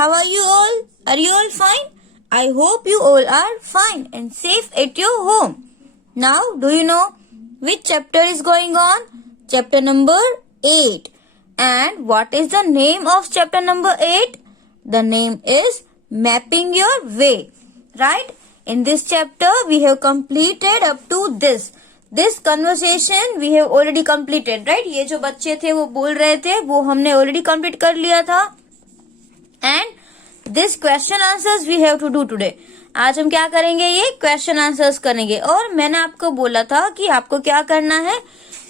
how are you all? Are you all fine? I hope you all are fine and safe at your home. Now, do you know which chapter is going on? Chapter number 8. And what is the name of chapter number 8? The name is Mapping Your Way. Right? In this chapter, we have completed up to this. This conversation we have already completed, right? ये जो बच्चे थे वो बोल रहे थे वो हमने already complete कर लिया था. And this question answers we have to do today. आज हम क्या करेंगे? ये question answers करेंगे. और मैंने आपको बोला था कि आपको क्या करना है,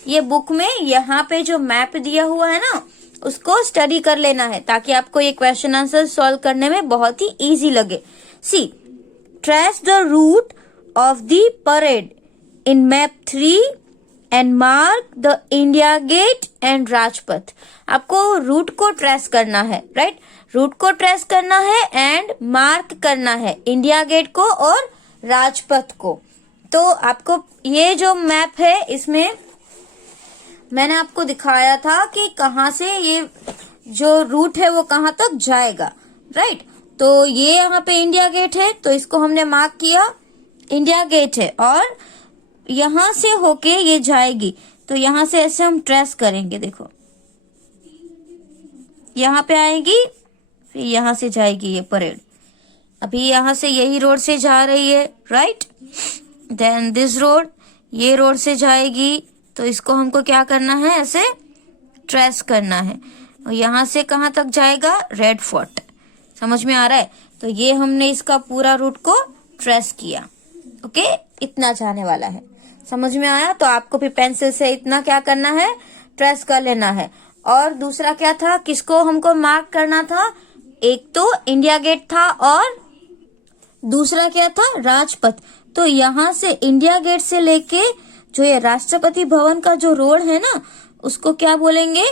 ये बुक में यहाँ पे जो मैप दिया हुआ है ना उसको स्टडी कर लेना है ताकि आपको ये क्वेश्चन आंसर सॉल्व करने में बहुत ही इजी लगे. See, trace the route of the parade in map 3 and mark the India Gate and Rajpath. आपको रूट को ट्रेस करना है, राइट? रूट को ट्रेस करना है एंड मार्क करना है इंडिया गेट को और राजपथ को. तो आपको ये जो मैप है इसमें मैंने आपको दिखाया था कि कहाँ से ये जो रूट है वो कहाँ तक जाएगा, राइट? तो ये यहाँ पे इंडिया गेट है तो इसको हमने मार्क किया, इंडिया गेट है और यहां से होके ये जाएगी तो यहां से ऐसे हम ट्रेस करेंगे. देखो यहां पे आएगी फिर यहां से जाएगी ये परेड. अभी यहां से यही रोड से जा रही है, राइट? देन दिस रोड, ये रोड से जाएगी तो इसको हमको क्या करना है, ऐसे ट्रेस करना है. और यहां से कहां तक जाएगा? Red fort. समझ में आ रहा है? तो ये हमने इसका पूरा रूट को ट्रेस किया. ओके, इतना जाने वाला है. समझ में आया? तो आपको भी पेंसिल से इतना क्या करना है, ट्रेस कर लेना है. और दूसरा क्या था, किसको हमको मार्क करना था? एक तो इंडिया गेट था और दूसरा क्या था, राजपथ. तो यहाँ से इंडिया गेट से लेके जो ये राष्ट्रपति भवन का जो रोड है ना उसको क्या बोलेंगे,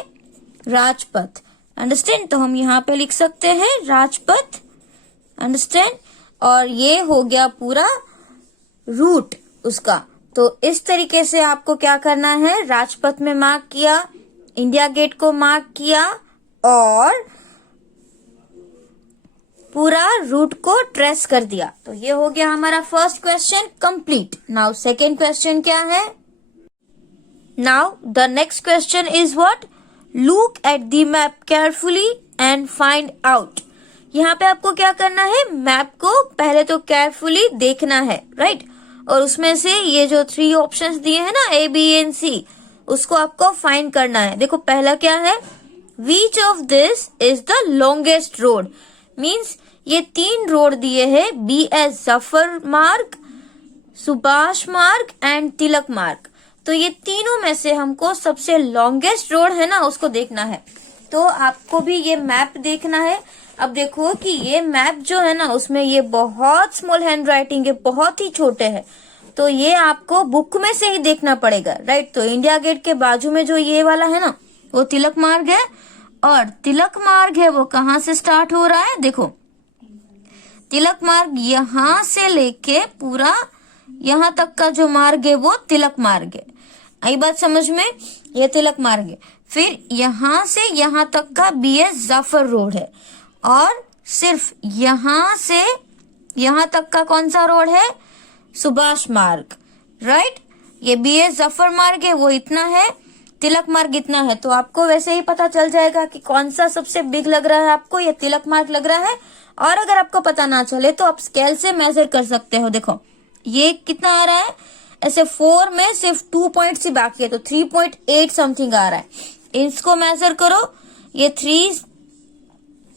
राजपथ. अंडरस्टैंड? तो हम यहाँ पे लिख सकते हैं राजपथ. अंडरस्टैंड? और ये हो गया पूरा रूट उसका. तो इस तरीके से आपको क्या करना है, राजपथ में मार्क किया, इंडिया गेट को मार्क किया और पूरा रूट को ट्रेस कर दिया. तो ये हो गया हमारा first question complete. Now second question क्या है? Now the next question is what? Look at the map carefully and find out. यहाँ पे आपको क्या करना है, मैप को पहले तो केयरफुली देखना है, राइट? और उसमें से ये जो 3 ऑप्शंस दिए हैं ना, A, B एंड C, उसको आपको फाइंड करना है. देखो पहला क्या है, which of this is the longest road. Means ये 3 रोड दिए हैं, BS जफर मार्ग, सुभाष मार्ग एंड तिलक मार्ग. तो ये तीनों में से हमको सबसे लॉन्गेस्ट रोड है ना उसको देखना है. तो आपको भी ये मैप देखना है. अब देखो कि ये मैप जो है ना उसमें ये बहुत स्मॉल हैंड राइटिंग है, बहुत ही छोटे है. तो ये आपको बुक में से ही देखना पड़ेगा, राइट? तो इंडिया गेट के बाजू में जो ये वाला है ना वो तिलक मार्ग है. और तिलक मार्ग है वो कहाँ से स्टार्ट हो रहा है? देखो तिलक मार्ग यहाँ से लेके पूरा यहाँ तक का जो मार्ग है वो तिलक मार्ग है. आई बात समझ में? ये तिलक मार्ग है. फिर यहाँ से यहाँ तक का BS जाफर रोड है. और सिर्फ यहाँ से यहाँ तक का कौन सा रोड है? सुभाष मार्ग, राइट? ये BS जफर मार्ग है वो इतना है, तिलक मार्ग इतना है. तो आपको वैसे ही पता चल जाएगा कि कौन सा सबसे बिग लग रहा है आपको. ये तिलक मार्ग लग रहा है. और अगर आपको पता ना चले तो आप स्केल से मेजर कर सकते हो. देखो ये कितना आ रहा है, ऐसे 4 में सिर्फ 2 पॉइंट ही बाकी है तो 3.8 समथिंग आ रहा है. इसको मेजर करो, ये 3,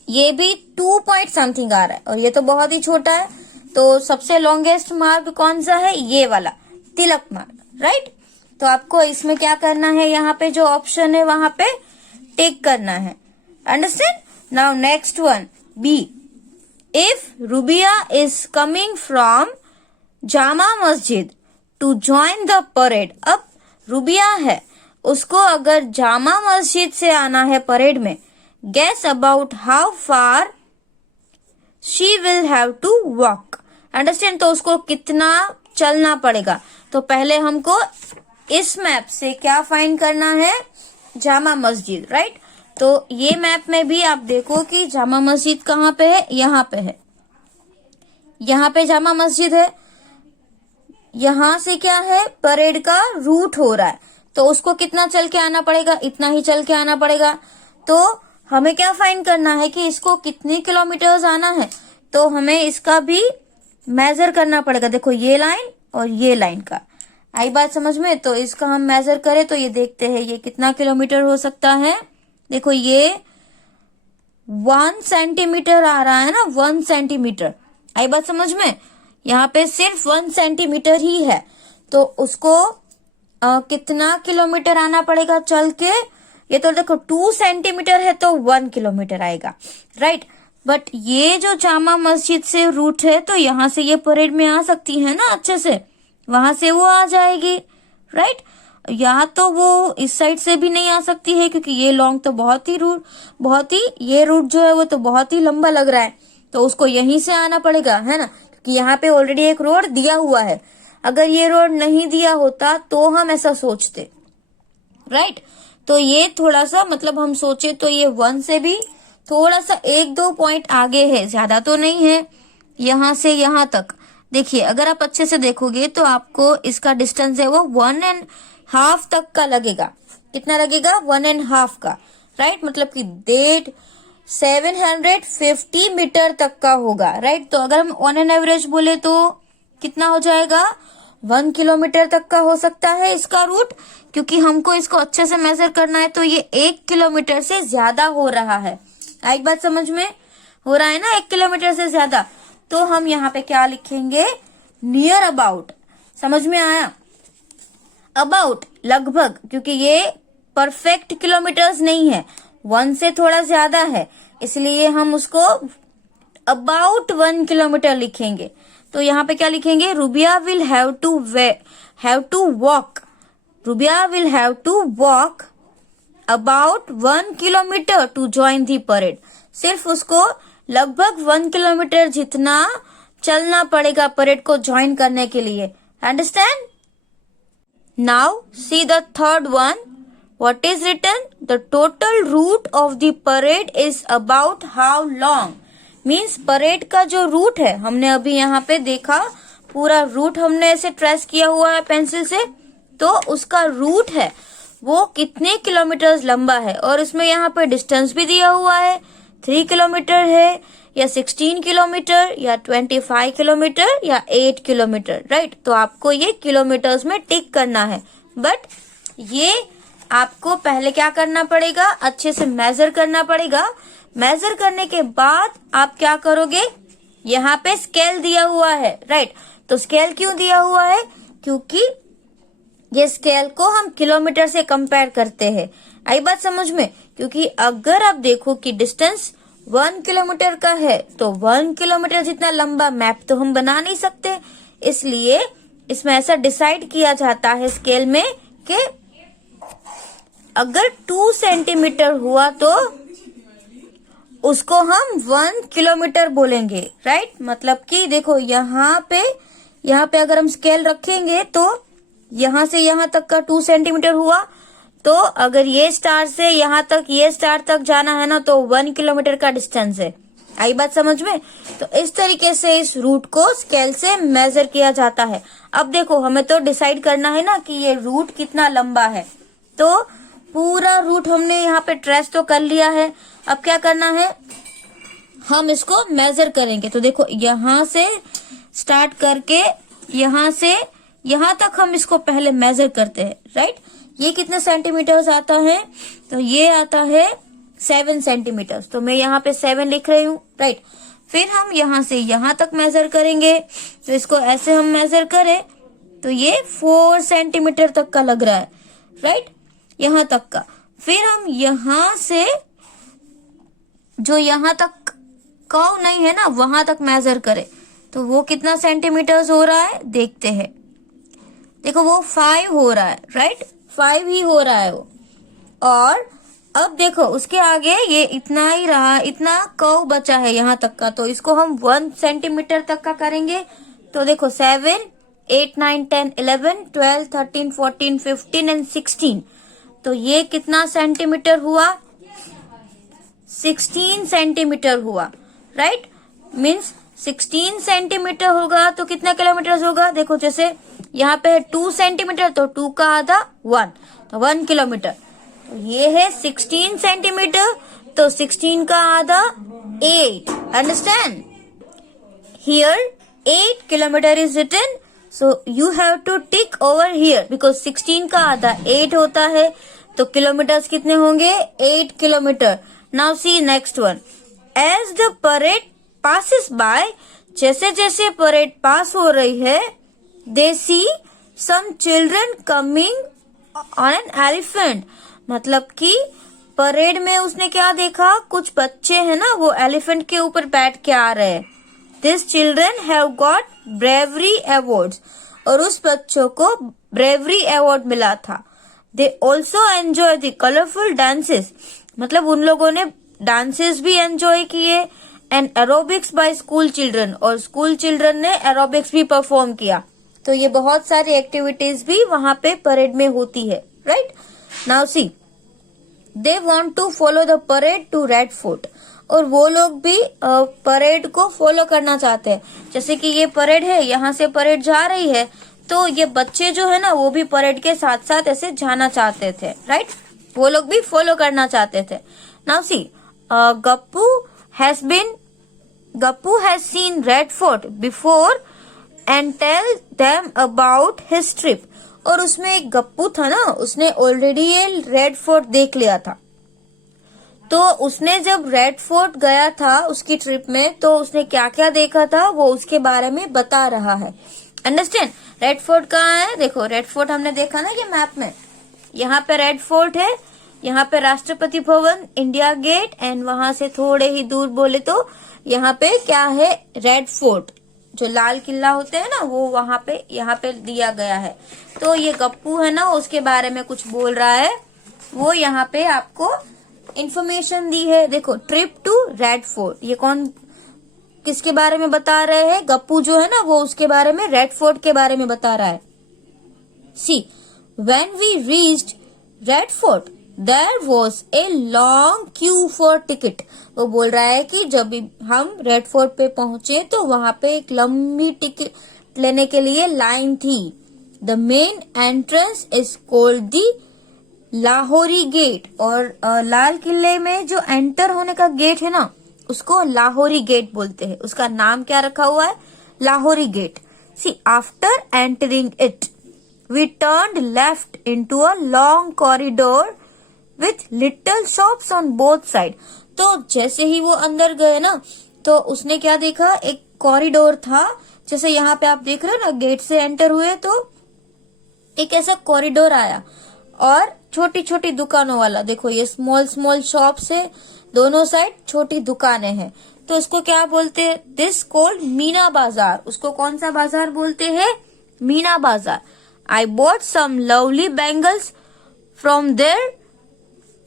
ये भी 2 पॉइंट समथिंग आ रहा है और ये तो बहुत ही छोटा है. तो सबसे लॉन्गेस्ट मार्ग कौन सा है? ये वाला तिलक मार्ग, राइट? तो आपको इसमें क्या करना है, यहाँ पे जो ऑप्शन है वहां पे टिक करना है. Understand? Now next one, B. If Rubiya is coming from Jama Masjid to join the parade. अब रुबिया है, उसको अगर जामा मस्जिद से आना है परेड में, guess about how far she will have to walk. Understand? तो उसको कितना चलना पड़ेगा. तो पहले हमको इस मैप से क्या फाइंड करना है, जामा मस्जिद, राइट? तो ये मैप में भी आप देखो कि जामा मस्जिद कहाँ पे है, यहाँ पे है, यहाँ पे जामा मस्जिद है। यहाँ से क्या है, परेड का रूट हो रहा है, तो उसको कितना चल के आना पड़ेगा, इतना ही चल के आना पड़ेगा। तो हमें क्या फाइंड करना है कि इसको कितने किलोमीटर्स आना है, तो हमें इसका भी मेजर करना पड़ेगा। देखो ये लाइन और ये लाइन का, आई बात समझ में? तो इसका हम मेजर करें तो ये देखते हैं ये कितना किलोमीटर हो सकता है। देखो ये 1 सेंटीमीटर आ रहा है ना, 1 सेंटीमीटर, आई बात समझ में? यहाँ पे सिर्फ 1 सेंटीमीटर ही है, तो उसको कितना किलोमीटर आना पड़ेगा चल के? ये तो देखो 2 सेंटीमीटर है तो 1 किलोमीटर आएगा, राइट। बट ये जो जामा मस्जिद से रूट है, तो यहाँ से ये परेड में आ सकती है ना अच्छे से, वहां से वो आ जाएगी, राइट। यहाँ तो वो इस साइड से भी नहीं आ सकती है, क्योंकि ये लॉन्ग तो बहुत ही ये रूट जो है वो तो बहुत ही लंबा लग रहा है, तो उसको यहीं से आना पड़ेगा, है ना, क्योंकि यहाँ पे ऑलरेडी एक रोड दिया हुआ है। अगर ये रोड नहीं दिया होता तो हम ऐसा सोचते, राइट। तो ये थोड़ा सा मतलब हम सोचे तो ये 1 से भी थोड़ा सा 1-2 पॉइंट आगे है, ज्यादा तो नहीं है। यहाँ से यहाँ तक देखिए, अगर आप अच्छे से देखोगे तो आपको इसका डिस्टेंस है वो 1.5 तक का लगेगा। कितना लगेगा? 1.5 का, राइट। मतलब कि 750 मीटर तक का होगा, राइट। तो अगर हम ऑन एन एवरेज बोले तो कितना हो जाएगा? 1 किलोमीटर तक का हो सकता है इसका रूट, क्योंकि हमको इसको अच्छे से मेजर करना है, तो ये 1 किलोमीटर से ज्यादा हो रहा है। एक बात समझ में? हो रहा है ना 1 किलोमीटर से ज्यादा। तो हम यहाँ पे क्या लिखेंगे? Near about. समझ में आया? अबाउट, लगभग, क्योंकि ये परफेक्ट किलोमीटर्स नहीं है, 1 से थोड़ा ज्यादा है, इसलिए हम उसको अबाउट 1 किलोमीटर लिखेंगे। तो यहाँ पे क्या लिखेंगे? Rubiya will have to walk, Rubiya will have to walk about 1 kilometre to join the parade. सिर्फ उसको लगभग 1 किलोमीटर जितना चलना पड़ेगा परेड को ज्वाइन करने के लिए। Understand? Now see the third one. What is written? The total route of the parade is about how long? Means parade का जो रूट है, हमने अभी यहाँ पे देखा, पूरा रूट हमने ऐसे ट्रेस किया हुआ है पेंसिल से, तो उसका रूट है वो कितने किलोमीटर लंबा है, और इसमें यहाँ पे डिस्टेंस भी दिया हुआ है, 3 किलोमीटर है या 16 किलोमीटर या 25 किलोमीटर या 8 किलोमीटर, राइट। तो आपको ये किलोमीटर्स में टिक करना है, बट ये आपको पहले क्या करना पड़ेगा? अच्छे से मेजर करना पड़ेगा। मेजर करने के बाद आप क्या करोगे? यहाँ पे स्केल दिया हुआ है, राइट। तो स्केल क्यों दिया हुआ है? क्योंकि ये स्केल को हम किलोमीटर से कंपेयर करते हैं। आई बात समझ में? क्योंकि अगर आप देखो कि डिस्टेंस 1 किलोमीटर का है, तो 1 किलोमीटर जितना लंबा मैप तो हम बना नहीं सकते, इसलिए इसमें ऐसा डिसाइड किया जाता है स्केल में कि अगर 2 सेंटीमीटर हुआ तो उसको हम 1 किलोमीटर बोलेंगे, राइट। मतलब कि देखो यहाँ पे अगर हम स्केल रखेंगे तो यहाँ से यहाँ तक का 2 सेंटीमीटर हुआ, तो अगर ये स्टार से यहाँ तक, ये स्टार तक जाना है ना, तो 1 किलोमीटर का डिस्टेंस है। आई बात समझ में? तो इस तरीके से इस रूट को स्केल से मेजर किया जाता है। अब देखो हमें तो डिसाइड करना है ना कि ये रूट कितना लंबा है, तो पूरा रूट हमने यहाँ पे ट्रेस तो कर लिया है। अब क्या करना है? हम इसको मेजर करेंगे। तो देखो यहाँ से स्टार्ट करके यहाँ से यहाँ तक हम इसको पहले मेजर करते हैं, राइट। ये कितने सेंटीमीटर्स आता है? तो ये आता है 7 सेंटीमीटर्स। तो मैं यहाँ पे 7 लिख रही हूँ, राइट। फिर हम यहाँ से यहाँ तक मेजर करेंगे, तो इसको ऐसे हम मेजर करें तो ये 4 सेंटीमीटर तक का लग रहा है, राइट, यहाँ तक का। फिर हम यहाँ से जो यहाँ तक कर्व नहीं है ना, वहां तक मेजर करें तो वो कितना सेंटीमीटर्स हो रहा है देखते हैं। देखो वो 5 हो रहा है, राइट, 5 ही हो रहा है वो। और अब देखो उसके आगे ये इतना ही रहा, इतना कर्व बचा है यहाँ तक का, तो इसको हम 1 सेंटीमीटर तक का करेंगे। तो देखो 7, 8, 9, 10, 11, 12, 13, 14, 15 एंड 16, तो ये कितना सेंटीमीटर हुआ? 16 सेंटीमीटर हुआ, राइट। मीन्स 16 सेंटीमीटर होगा तो कितना किलोमीटर होगा, देखो जैसे यहाँ पे है 2 सेंटीमीटर तो 2 का आधा 1, तो 1 किलोमीटर। तो ये है 16 सेंटीमीटर, तो 16 का आधा 8। Understand? Here 8 kilometer is written, so you have to tick over here because 16 का आधा 8 होता है, तो किलोमीटर्स कितने होंगे, 8 kilometre. Now see next one. As the parade passes by, जैसे जैसे परेड पास हो रही है, they see some children coming on an elephant। मतलब कि परेड में उसने क्या देखा, कुछ बच्चे हैं ना वो एलिफेंट के ऊपर बैठ के आ रहे हैं। These children have got bravery awards, और उस बच्चों को bravery award मिला था। They also enjoy the colorful dances, मतलब उन लोगों ने डांसेस भी एंजॉय किए, and aerobics by school children, और स्कूल चिल्ड्रन ने एरोबिक्स भी परफॉर्म किया। तो ये बहुत सारी एक्टिविटीज भी वहां पे परेड में होती है, right. Now see, they want to follow the parade to Red Fort, और वो लोग भी परेड को फॉलो करना चाहते हैं। जैसे कि ये परेड है, यहाँ से परेड जा रही है, तो ये बच्चे जो है ना वो भी परेड के साथ साथ ऐसे जाना चाहते थे, राइट। वो लोग भी फॉलो करना चाहते थे। Now see, Gappu has seen Red Fort before and tell them about his trip। और उसमें एक गप्पू था ना, उसने ऑलरेडी ये रेड फोर्ट देख लिया था। तो उसने जब रेड फोर्ट गया था उसकी ट्रिप में, तो उसने क्या क्या देखा था वो उसके बारे में बता रहा है। अंडरस्टैंड? रेड फोर्ट कहाँ है, देखो रेड फोर्ट हमने देखा ना ये मैप में, यहाँ पे रेड फोर्ट है, यहाँ पे Rashtrapati Bhavan, India gate, and वहां से थोड़े ही दूर बोले तो यहाँ पे क्या है, रेड फोर्ट, जो लाल किला होते हैं ना वो वहां पे यहाँ पे दिया गया है। तो ये गप्पू है ना उसके बारे में कुछ बोल रहा है, वो यहाँ पे आपको इंफॉर्मेशन दी है। देखो, ट्रिप टू रेड फोर्ट, ये कौन किसके बारे में बता रहे हैं, गप्पू जो है ना वो उसके बारे में, रेड फोर्ट के बारे में बता रहा है। See, when we reached red fort there was a long queue for ticket. वो बोल रहा है कि जब हम रेड फोर्ट पे पहुंचे तो वहां पे एक लंबी टिकट लेने के लिए लाइन थी। The main entrance is called the Lahori gate, और लाल किले में जो एंटर होने का गेट है ना उसको लाहौरी गेट बोलते हैं। उसका नाम क्या रखा हुआ है, Lahori gate. See, after entering it we turned left into a long corridor with little shops on both side. तो जैसे ही वो अंदर गए ना तो उसने क्या देखा, एक कॉरिडोर था, जैसे यहाँ पे आप देख रहे हो ना, गेट से एंटर हुए तो एक ऐसा कॉरिडोर आया, और छोटी छोटी दुकानों वाला, देखो ये स्मॉल स्मॉल शॉप्स है, दोनों साइड छोटी दुकानें हैं। तो उसको क्या बोलते हैं, दिस कॉल्ड मीना बाजार। उसको कौन सा बाजार बोलते हैं, Meena Bazaar. I bought some lovely bangles from there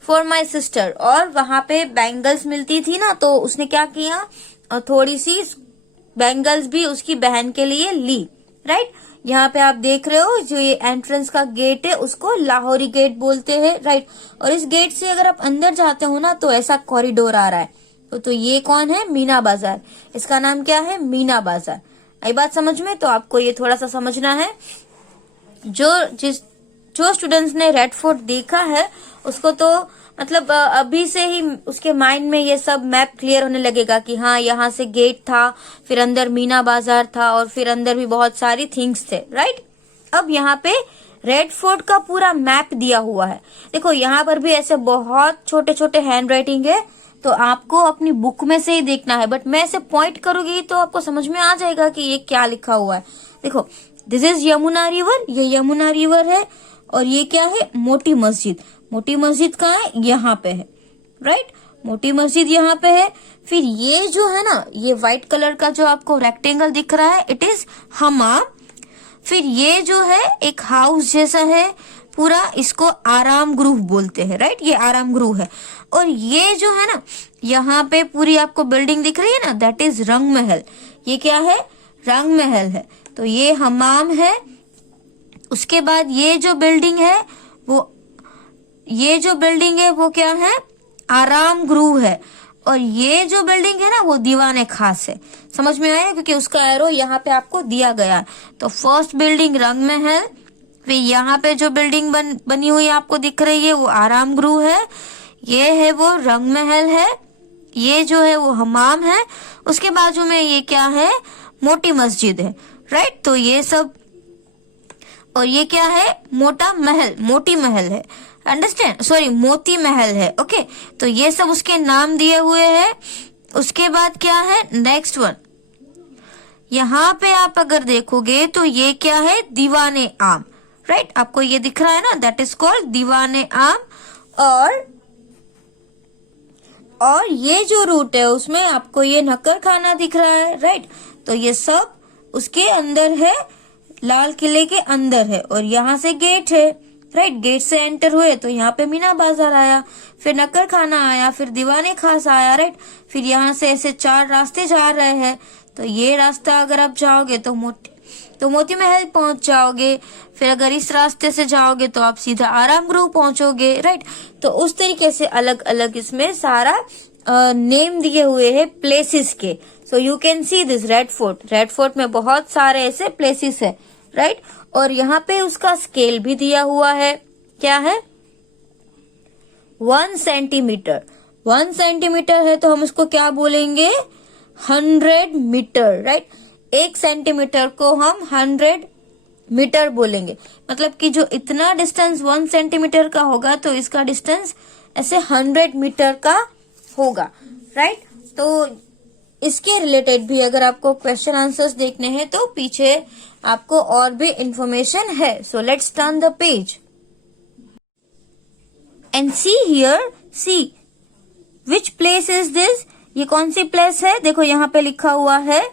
for my sister, और वहां पे बैंगल्स मिलती थी ना, तो उसने क्या किया, थोड़ी सी बैंगल्स भी उसकी बहन के लिए ली, राइट। यहाँ पे आप देख रहे हो जो ये एंट्रेंस का गेट है उसको लाहौरी गेट बोलते हैं, राइट। और इस गेट से अगर आप अंदर जाते हो ना तो ऐसा कॉरिडोर आ रहा है। तो ये कौन है, मीना बाजार। इसका नाम क्या है, मीना बाजार। आई बात समझ में? तो आपको ये थोड़ा सा समझना है। जो स्टूडेंट्स ने रेड फोर्ट देखा है उसको तो मतलब अभी से ही उसके माइंड में ये सब मैप क्लियर होने लगेगा कि हाँ यहाँ से गेट था, फिर अंदर मीना बाजार था, और फिर अंदर भी बहुत सारी थिंग्स थे, राइट। अब यहाँ पे रेड फोर्ट का पूरा मैप दिया हुआ है। देखो यहाँ पर भी ऐसे बहुत छोटे छोटे हैंड राइटिंग है, तो आपको अपनी बुक में से ही देखना है, बट मैं ऐसे पॉइंट करूंगी तो आपको समझ में आ जाएगा कि ये क्या लिखा हुआ है। देखो, दिस इज यमुना रिवर, ये यमुना रिवर है, और ये क्या है, मोटी मस्जिद। मोटी मस्जिद कहाँ है, यहाँ पे है, राइट। मोटी मस्जिद यहाँ पे है। फिर ये जो है ना, ये व्हाइट कलर का जो आपको रेक्टेंगल दिख रहा है, इट इज हमाम। फिर ये जो है एक हाउस जैसा है पूरा, इसको आराम गृह बोलते हैं, राइट। ये आराम गृह है। और ये जो है ना, यहाँ पे पूरी आपको बिल्डिंग दिख रही है ना, दैट इज रंग महल। ये क्या है, रंग महल है। तो ये हमाम है। उसके बाद ये जो बिल्डिंग है वो क्या है, आराम गृह है, और ये जो बिल्डिंग है ना वो दीवाने खास है। समझ में आया, क्योंकि उसका एरो यहाँ पे आपको दिया गया है। तो फर्स्ट बिल्डिंग रंग महल, फिर यहाँ पे जो बिल्डिंग बनी हुई आपको दिख रही है वो आराम गृह है, ये है वो रंग महल है, ये जो है वो हमाम है, उसके बाजू में ये क्या है, मोटी मस्जिद है, राइट। तो ये सब, और ये क्या है, मोटा महल, मोटी महल है, अंडरस्टैंड, सॉरी मोती महल है, ओके। तो ये सब उसके नाम दिए हुए हैं। उसके बाद क्या है, नेक्स्ट वन, यहाँ पे आप अगर देखोगे तो ये क्या है, दीवाने आम, राइट। आपको ये दिख रहा है ना, दैट इज कॉल्ड दीवाने आम। और ये जो रूट है उसमें आपको ये नक्कर खाना दिख रहा है, राइट। तो ये सब उसके अंदर है, लाल किले के अंदर है, और यहाँ से गेट है, राइट। गेट से एंटर हुए तो यहाँ पे मीना बाजार आया, फिर नक्कर खाना आया, फिर दीवाने खास आया, राइट। फिर यहाँ से ऐसे 4 रास्ते जा रहे हैं। तो ये रास्ता अगर आप जाओगे तो मोती महल पहुंच जाओगे। फिर अगर इस रास्ते से जाओगे तो आप सीधा आराम गृह पहुंचोगे, राइट। तो उस तरीके से अलग अलग इसमें सारा नेम दिए हुए हैं प्लेसेस के। सो you can see this red fort में बहुत सारे ऐसे प्लेसेस है, राइट। और यहाँ पे उसका स्केल भी दिया हुआ है, क्या है, 1 सेंटीमीटर। 1 सेंटीमीटर है तो हम उसको क्या बोलेंगे, 100 मीटर, राइट। 1 सेंटीमीटर को हम 100 मीटर बोलेंगे। मतलब कि जो इतना डिस्टेंस 1 सेंटीमीटर का होगा तो इसका डिस्टेंस ऐसे 100 मीटर का होगा, राइट। तो इसके रिलेटेड भी अगर आपको क्वेश्चन आंसर्स देखने हैं तो पीछे आपको और भी इंफॉर्मेशन है। So let's turn the page and see here, see which place is this, ये कौन सी प्लेस है, देखो यहाँ पे लिखा हुआ है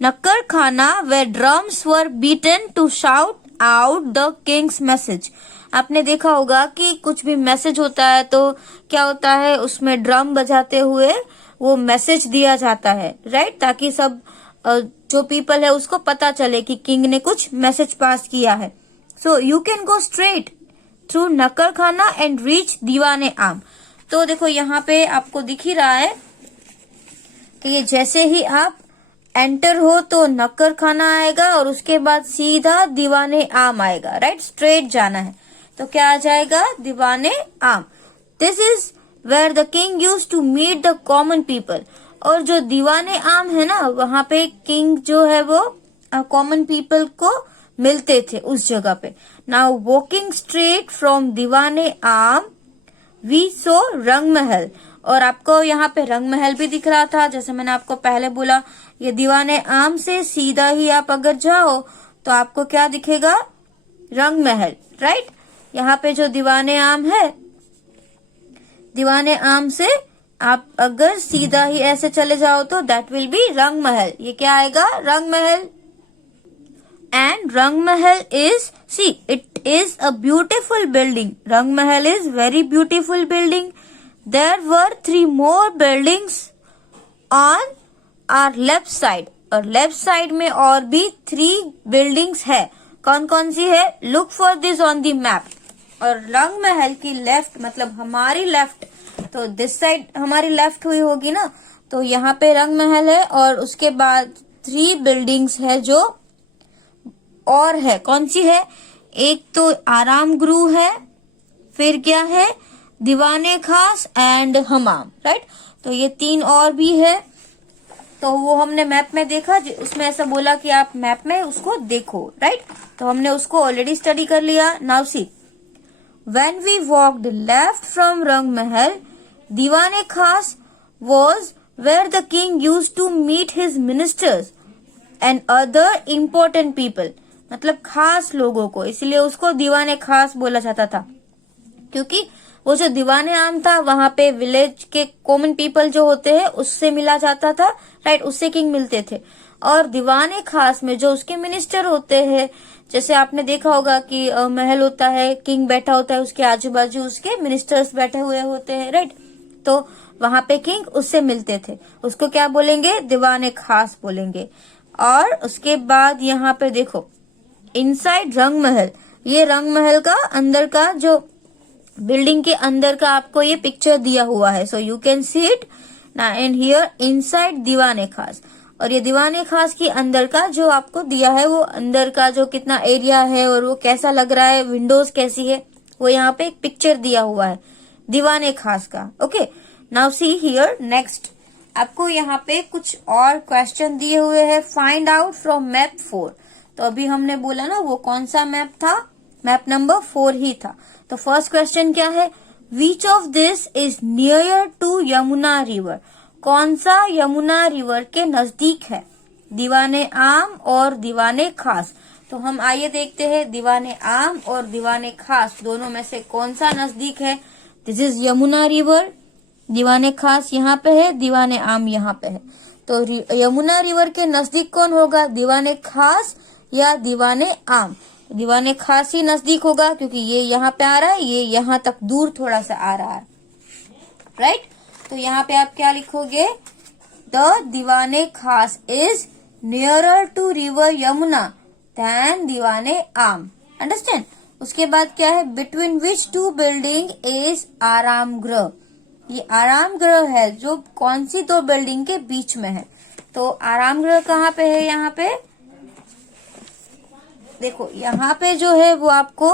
नक्कर खाना where drums were beaten to shout out the king's message। आपने देखा होगा कि कुछ भी मैसेज होता है तो क्या होता है, उसमें ड्रम बजाते हुए वो मैसेज दिया जाता है, राइट। ताकि सब जो पीपल है उसको पता चले कि किंग ने कुछ मैसेज पास किया है। So you can go straight through Naqqar Khana and reach दीवाने आम। तो देखो यहाँ पे आपको दिख ही रहा है कि ये जैसे ही आप एंटर हो तो नक्कर खाना आएगा और उसके बाद सीधा दीवाने आम आएगा, राइट। स्ट्रेट जाना है तो क्या आ जाएगा, Diwane Aam. This is where the king used to meet the common people. और जो दीवाने आम है ना, वहां पे किंग जो है वो कॉमन पीपल को मिलते थे उस जगह पे। नाउ वॉकिंग स्ट्रेट फ्रॉम दीवाने आम वी सो रंग महल। और आपको यहाँ पे रंग महल भी दिख रहा था, जैसे मैंने आपको पहले बोला, ये दीवाने आम से सीधा ही आप अगर जाओ तो आपको क्या दिखेगा, रंग महल, राइट। यहाँ पे जो दीवाने आम है, दीवाने आम से आप अगर सीधा ही ऐसे चले जाओ तो दैट विल बी रंग महल। ये क्या आएगा, रंग महल। एंड रंग महल is, see it is a beautiful building. रंग महल is very beautiful building. There were 3 more buildings on our left side। और लेफ्ट साइड में और भी 3 बिल्डिंग्स है। कौन कौन सी है, look for this on the map. और रंग महल की लेफ्ट मतलब हमारी लेफ्ट, तो दिस साइड हमारी लेफ्ट हुई होगी ना, तो यहाँ पे रंग महल है और उसके बाद 3 बिल्डिंग्स है जो और है। कौन सी है, एक तो आराम गृह है, फिर क्या है, दीवाने खास एंड हमाम, राइट। तो ये 3 और भी है। तो वो हमने मैप में देखा, उसमें ऐसा बोला कि आप मैप में उसको देखो, राइट। तो हमने उसको ऑलरेडी स्टडी कर लिया। Now see, when we walked left from Rang Mahal, Diwane Khas was where the king used to meet his ministers and other important people. मतलब खास लोगों को, इसलिए उसको दीवाने खास बोला जाता था, क्योंकि वो जो दीवाने आम था वहां पे विलेज के कॉमन पीपल जो होते हैं उससे मिला जाता था, राइट। उससे किंग मिलते थे। और दीवाने खास में जो उसके मिनिस्टर होते हैं, जैसे आपने देखा होगा कि महल होता है, किंग बैठा होता है, उसके आजू बाजू उसके मिनिस्टर्स बैठे हुए होते हैं, राइट। तो वहां पे किंग उससे मिलते थे, उसको क्या बोलेंगे, दीवाने खास बोलेंगे। और उसके बाद यहाँ पे देखो, इनसाइड रंग महल, ये रंग महल का अंदर का जो बिल्डिंग के अंदर का आपको ये पिक्चर दिया हुआ है, so you can see it ना एंड हियर इनसाइड दीवाने खास। और ये दीवाने खास के अंदर का जो आपको दिया है, वो अंदर का जो कितना एरिया है और वो कैसा लग रहा है, विंडोज कैसी है, वो यहाँ पे एक पिक्चर दिया हुआ है दीवाने खास का। Okay, now see here next, आपको यहाँ पे कुछ और क्वेश्चन दिए हुए हैं। Find out from map 4। तो अभी हमने बोला ना वो कौन सा मैप था, मैप नंबर 4 ही था। तो फर्स्ट क्वेश्चन क्या है, which of this is near to Yamuna river. कौन सा यमुना रिवर के नजदीक है, दीवाने आम और दीवाने खास। तो हम आइए देखते हैं दीवाने आम और दीवाने खास दोनों में से कौन सा नजदीक है। दिस इज यमुना रिवर, दीवाने खास यहाँ पे है, दीवाने आम यहाँ पे है। तो यमुना रिवर के नजदीक कौन होगा, दीवाने खास या दीवाने आम। दीवाने खास ही नजदीक होगा क्योंकि ये यहाँ पे आ रहा है, ये यहाँ तक दूर थोड़ा सा आ रहा है, राइट। तो यहाँ पे आप क्या लिखोगे, the Diwane Khas is nearer to river Yamuna than Diwane Aam. Understand. उसके बाद क्या है, between which two building is Aram Grih. ये आराम गृह है जो कौन सी दो बिल्डिंग के बीच में है। तो आराम गृह कहाँ पे है, यहाँ पे देखो, यहाँ पे जो है वो आपको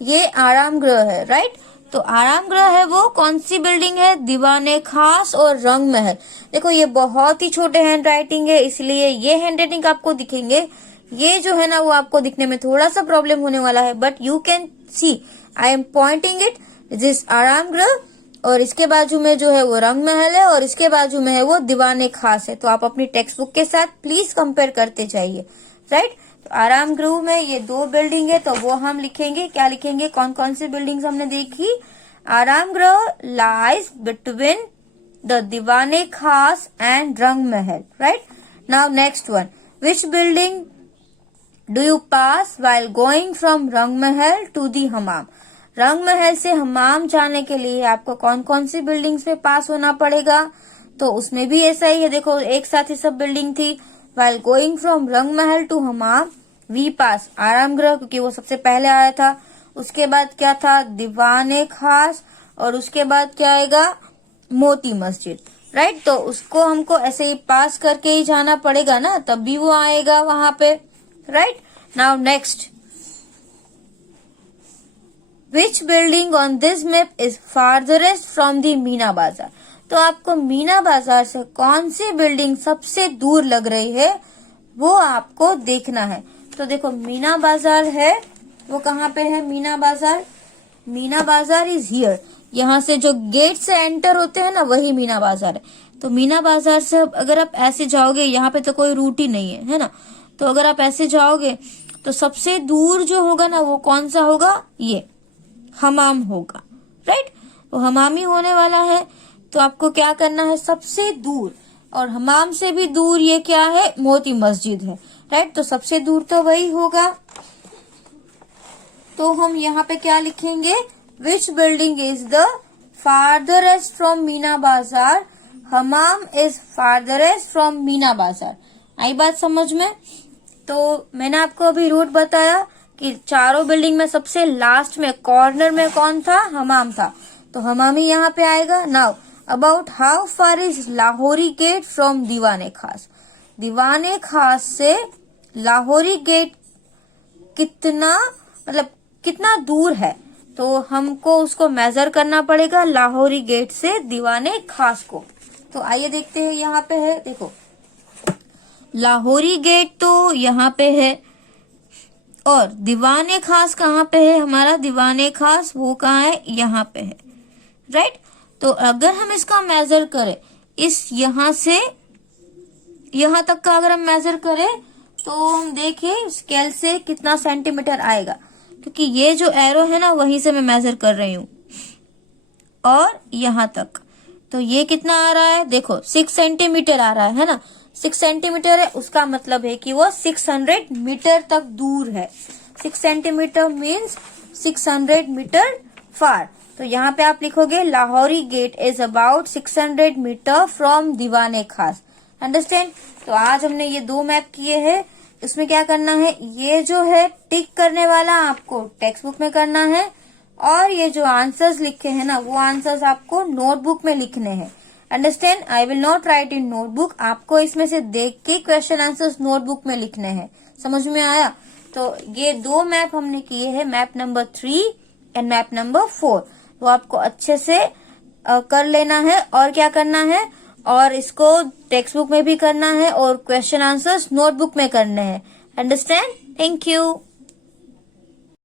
ये आराम गृह है, राइट। तो आराम गृह है वो कौन सी बिल्डिंग है, दीवाने खास और रंग महल। देखो ये बहुत ही छोटे हैंड राइटिंग है, इसलिए ये हैंड राइटिंग आपको दिखेंगे, ये जो है ना वो आपको दिखने में थोड़ा सा प्रॉब्लम होने वाला है। But you can see I am pointing it, this आराम गृह और इसके बाजू में जो है वो रंग महल है और इसके बाजू में है वो दीवाने खास है। तो आप अपनी टेक्स्ट बुक के साथ प्लीज कंपेयर करते जाइए, राइट। तो आराम गृह में ये दो बिल्डिंग है, तो वो हम लिखेंगे, क्या लिखेंगे, कौन कौन सी बिल्डिंग्स हमने देखी। आराम गृह लाइज बिटवीन द दीवाने खास एंड रंग महल, right. Now next one, which building do you pass while going from Rang Mahal to the हमाम। रंग महल से हमाम जाने के लिए आपको कौन कौन सी बिल्डिंग्स पे पास होना पड़ेगा। तो उसमें भी ऐसा ही है, देखो एक साथ ही सब बिल्डिंग थी। While going from रंग महल टू हमाम वी पास आराम गृह क्योंकि वो सबसे पहले आया था। उसके बाद क्या था, दीवाने खास और उसके बाद क्या आएगा, मोती मस्जिद, राइट। तो उसको हमको ऐसे ही पास करके ही जाना पड़ेगा ना, तब भी वो आएगा वहां पे, right. Now next, which building on this map is farthest from the Meena Bazaar. तो आपको मीना बाजार से कौन सी बिल्डिंग सबसे दूर लग रही है वो आपको देखना है। तो देखो मीना बाजार है, वो कहाँ पे है मीना बाजार, मीना बाजार इज हियर। यहाँ से जो गेट से एंटर होते हैं ना वही मीना बाजार है। तो मीना बाजार से अगर आप ऐसे जाओगे, यहाँ पे तो कोई रूट ही नहीं है ना, तो अगर आप ऐसे जाओगे तो सबसे दूर जो होगा ना वो कौन सा होगा, ये हमाम होगा, राइट। तो हमाम ही होने वाला है। तो आपको क्या करना है, सबसे दूर, और हमाम से भी दूर ये क्या है, मोती मस्जिद है, राइट। तो सबसे दूर तो वही होगा। तो हम यहाँ पे क्या लिखेंगे, which building is the farthest from Meena Bazaar, Hammam is farthest from Meena Bazaar. आई बात समझ में। तो मैंने आपको अभी रूट बताया कि चारों बिल्डिंग में सबसे लास्ट में कॉर्नर में कौन था, हमाम था। तो हमाम ही यहाँ पे आएगा। Now about how far is Lahori get from Diwane खास। दीवाने खास से लाहौरी गेट कितना, मतलब कितना दूर है, तो हमको उसको मेजर करना पड़ेगा लाहौरी गेट से दीवाने खास को। तो आइए देखते हैं, यहाँ पे है, देखो लाहौरी गेट तो यहाँ पे है और दीवाने खास कहाँ पे है, हमारा दीवाने खास वो कहाँ है, यहाँ पे है, राइट। तो अगर हम इसका मेजर करें, इस यहाँ से यहाँ तक का अगर हम मेजर करें तो हम देखें स्केल से कितना सेंटीमीटर आएगा, क्योंकि ये जो एरो है ना वहीं से मैं मेजर कर रही हूँ और यहाँ तक। तो ये कितना आ रहा है, देखो 6 सेंटीमीटर आ रहा है ना, 6 सेंटीमीटर है, उसका मतलब है कि वो 600 मीटर तक दूर है। 6 सेंटीमीटर मीन्स 600 मीटर फार। तो यहाँ पे आप लिखोगे Lahori gate is about 600 metre from Diwane Khas. Understand. तो आज हमने ये 2 मैप किए हैं। इसमें क्या करना है, ये जो है टिक करने वाला आपको टेक्स्ट बुक में करना है और ये जो आंसर्स लिखे हैं ना, वो आंसर्स आपको नोटबुक में लिखने हैं। Understand? I will not right in notebook, आपको इसमें से देख के क्वेश्चन आंसर्स नोटबुक में लिखने हैं। समझ में आया? तो ये 2 मैप हमने किए हैं, map number 3 and map number 4। वो आपको अच्छे से कर लेना है। और क्या करना है, और इसको टेक्स्ट बुक में भी करना है और क्वेश्चन आंसर्स नोटबुक में करने हैं। अंडरस्टैंड? Thank you.